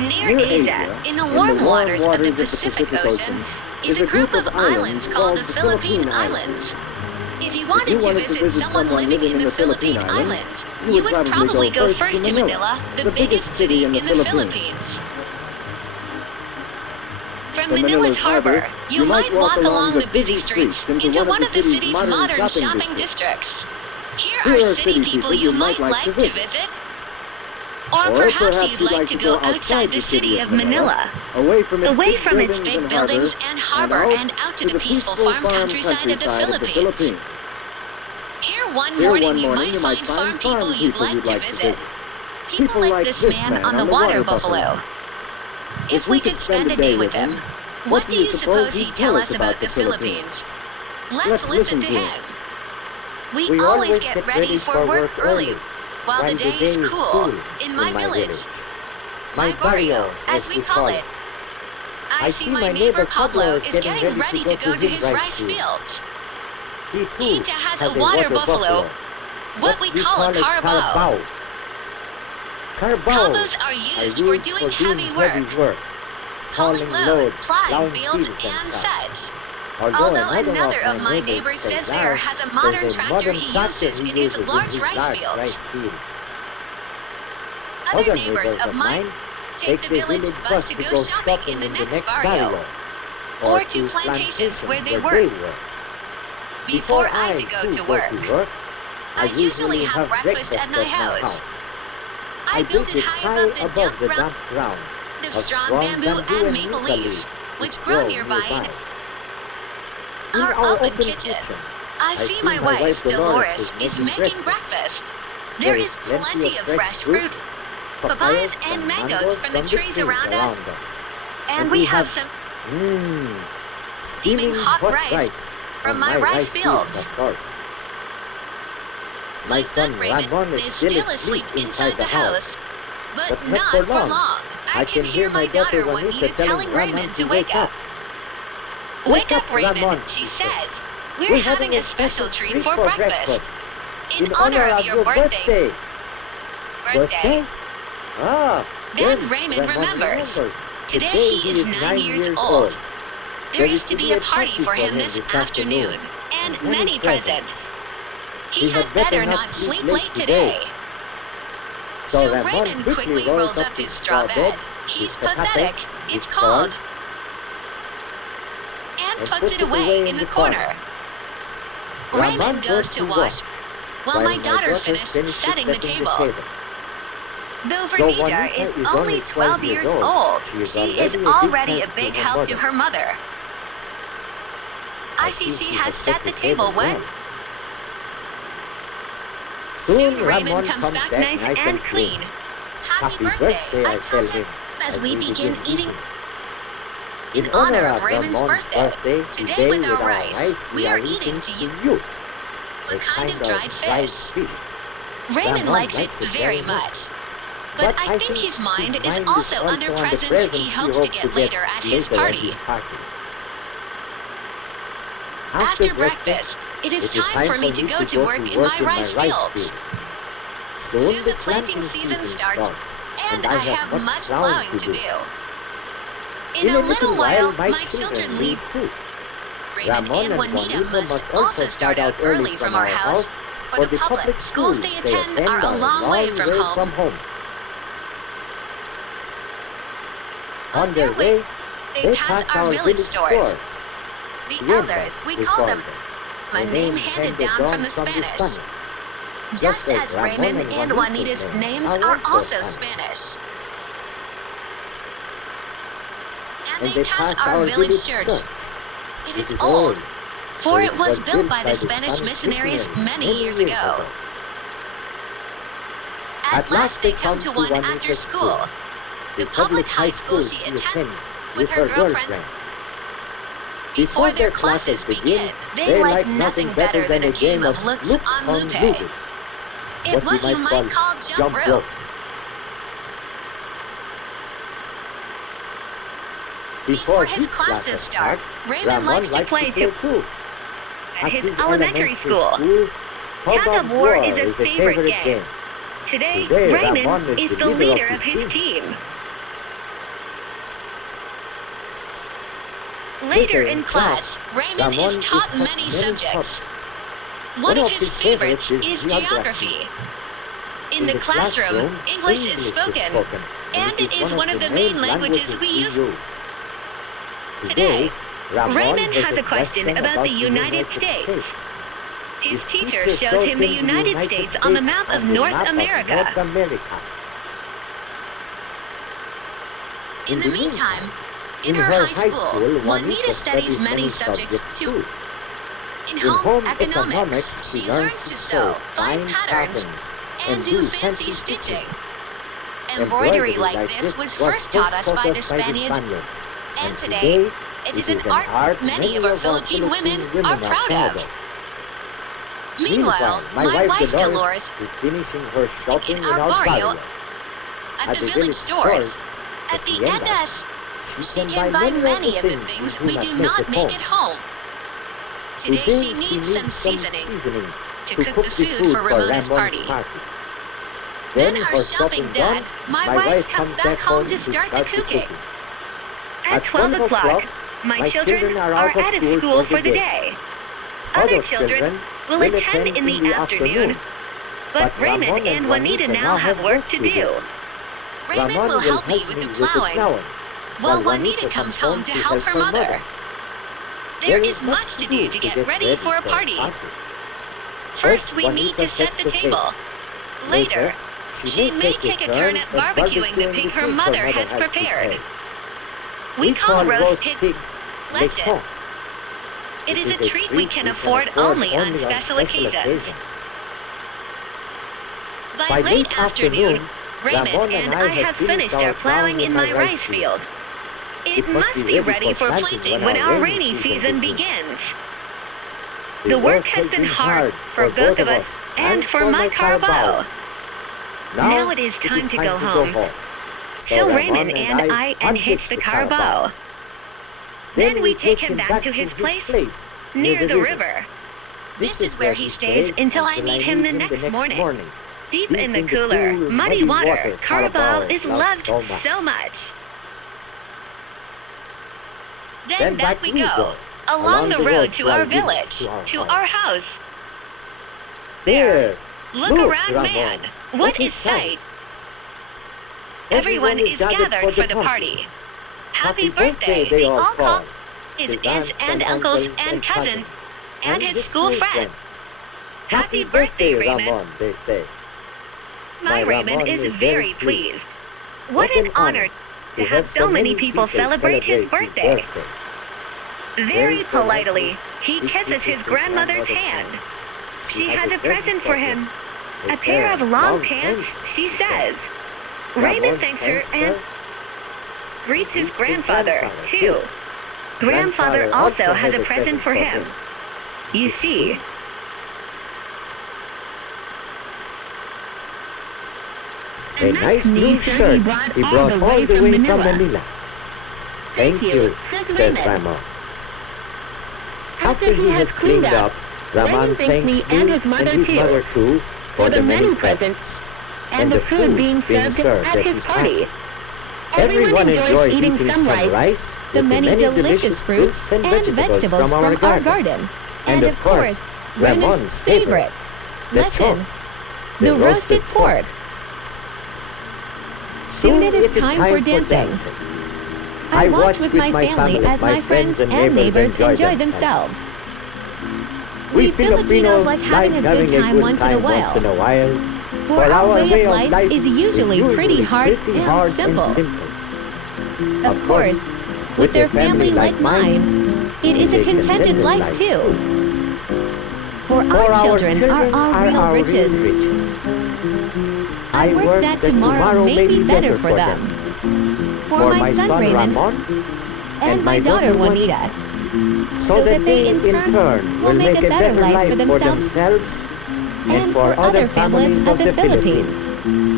Near Asia, in the warm waters of the Pacific Ocean, is a group of islands called the Philippine Islands. If you wanted to visit someone living in the Philippine Islands, you would probably go first to Manila, the biggest city in the Philippines. From Manila's harbor, you might walk along the busy streets into one of the city's modern shopping districts. Here are city people you might like to visit. Or perhaps you'd like to go outside the city of Manila, away from its big buildings and harbor and out to the peaceful farm countryside of the Philippines. Here one morning you might find farm people you'd like to visit. People like this man on the water buffalo. If we could spend a day with him, what do you suppose he'd tell us about the Philippines? Let's listen to him. We always get ready for work early, while the day is cool, in my village. My barrio, as we call it. I see my neighbor Pablo is getting ready to go to his rice fields. He has a water buffalo, what we call a carabao. Carabos are used for doing heavy work, hauling loads, plowing fields, and such. Although another of my neighbors says there has a modern tractor he uses in his large rice fields. Other neighbors of mine take the village bus to go shopping in the next barrio, or to plantations where they work. Before I go to work, I usually have breakfast at my house. I built it high above the dump ground of strong bamboo and maple leaves, which grow nearby our open kitchen. I see my wife, Dolores, is making breakfast. There is plenty of fresh fruit, papayas and mangoes from the trees around us. And we have some steaming hot rice from my rice fields. My son Raymond is still asleep inside the house, but not for long. I can hear my daughter Juanita telling Raymond to wake up. Wake up, Raymond, she says. We're having a special treat for breakfast. In honor of your birthday. Then Raymond remembers. Today he is 9 years old. There is to be a party for him this afternoon, and many present. He had better not sleep late today. So Raymond quickly rolls up his straw bed. He's pathetic, it's called, and puts it away in the corner. Raymond goes to wash, while my daughter finished setting the table. Though Vernita is only 12 years old, she is already a big help to her mother. I see she has set the table when soon Raymond comes back nice and clean. Happy birthday, I tell him as we begin eating. In honor of Raymond's birthday, today with our rice, we are eating to you a kind of dried fish. Raymond likes it very much, but I think his mind is also under presents he hopes to get later at his party. After breakfast, it is time for me to go to work in my rice fields. Soon the planting season starts, and I have much plowing to do. In a little while, my children leave. Raymond and Juanita must also start out early from our house, for the public schools they attend are a long way from home. On their way, they pass our village stores. The elders, we call them, a name handed down from the Spanish. Just as Raymond and Juanita's names are also Spanish. And they pass our village church. It is old, for it was built by the Spanish missionaries many years ago. At last they come to one after school, the public high school she attends with her girlfriends. Before their classes begin, they like nothing better than a game of looks on lupe. It's what you might call jump rope. Before his classes start, Raymond likes to play too. At his elementary school, tug of war is a favorite game. Today, Raymond is the leader of his team. Later in class, Raymond is taught many subjects. One of his favorites is geography. In the classroom, English is spoken, and it is one of the main languages we use today. Raymond has a question about the United States. His teacher shows him the United States on the map of North America. In the meantime, in her high school, Juanita studies many subjects too. In home economics, she learns to sew, find patterns, and do fancy stitching. Embroidery like this was first taught us by the Spaniards, and today, it is an art many of our Philippine women are proud of. Meanwhile, my wife Dolores, in our barrio, at the village stores, at the NS, she can buy many of the things we do not make at home. Today she needs some seasoning to cook the food for Ramona's party. Then our shopping done, my wife comes back home to start the cooking. At 12 o'clock, my children are at school for the day. Other children will attend in the afternoon, but Raymond and Juanita now have work to do. Raymond will help me with the plowing, while Juanita comes home to help her mother. There is much to do to get ready for a party. First, we need to set the table. Later, she may take a turn at barbecuing the pig her mother has prepared. We call roast pig leche. It is a treat we can afford only on special occasions. By late afternoon, Raymond and I have finished our plowing in my rice field. It must be ready for planting when our rainy season begins. The work has been hard for both of us and for my carabao. Now it is time to go home. So Raymond and I unhitch the carabao. Then we take him back to his place near the river. This is where he stays until I meet him the next morning. Deep in the cooler, muddy water, carabao is loved so much. Then back we go, along the road to our village, to our house. There, look around, man. What is sight? Everyone is gathered for the party. Happy birthday, they all call his aunts and uncles and cousins and his school friend. Happy birthday, Raymond. My Raymond is very pleased. What an honor to have so many people celebrate his birthday. Very politely, he kisses his grandmother's hand. She has a present for him. A pair of long pants, she says. Raymond thanks her and greets his grandfather, too. Grandfather also has a present for him. You see, a nice new shirt he brought all the way from Manila. Thank you, says Raymond. After he has cleaned up, Raymond thanks me and his mother too for the many presents and the food being served at his party. Everyone enjoys eating some rice, the many delicious fruits and vegetables from our garden, and of course, Raymond's favorite, lechon, the roasted pork. Soon it is time for dancing. I watch with my family as my friends and neighbors enjoy themselves. We Filipinos like having a good time once in a while. For our way of life is usually pretty hard and simple. Of course, with their family like mine, it is a contented life too. For our children are our real riches. I work that tomorrow may be better for them. For my son Raymond and my daughter Juanita, so that they in turn will make a better life for themselves and for other families of the Philippines.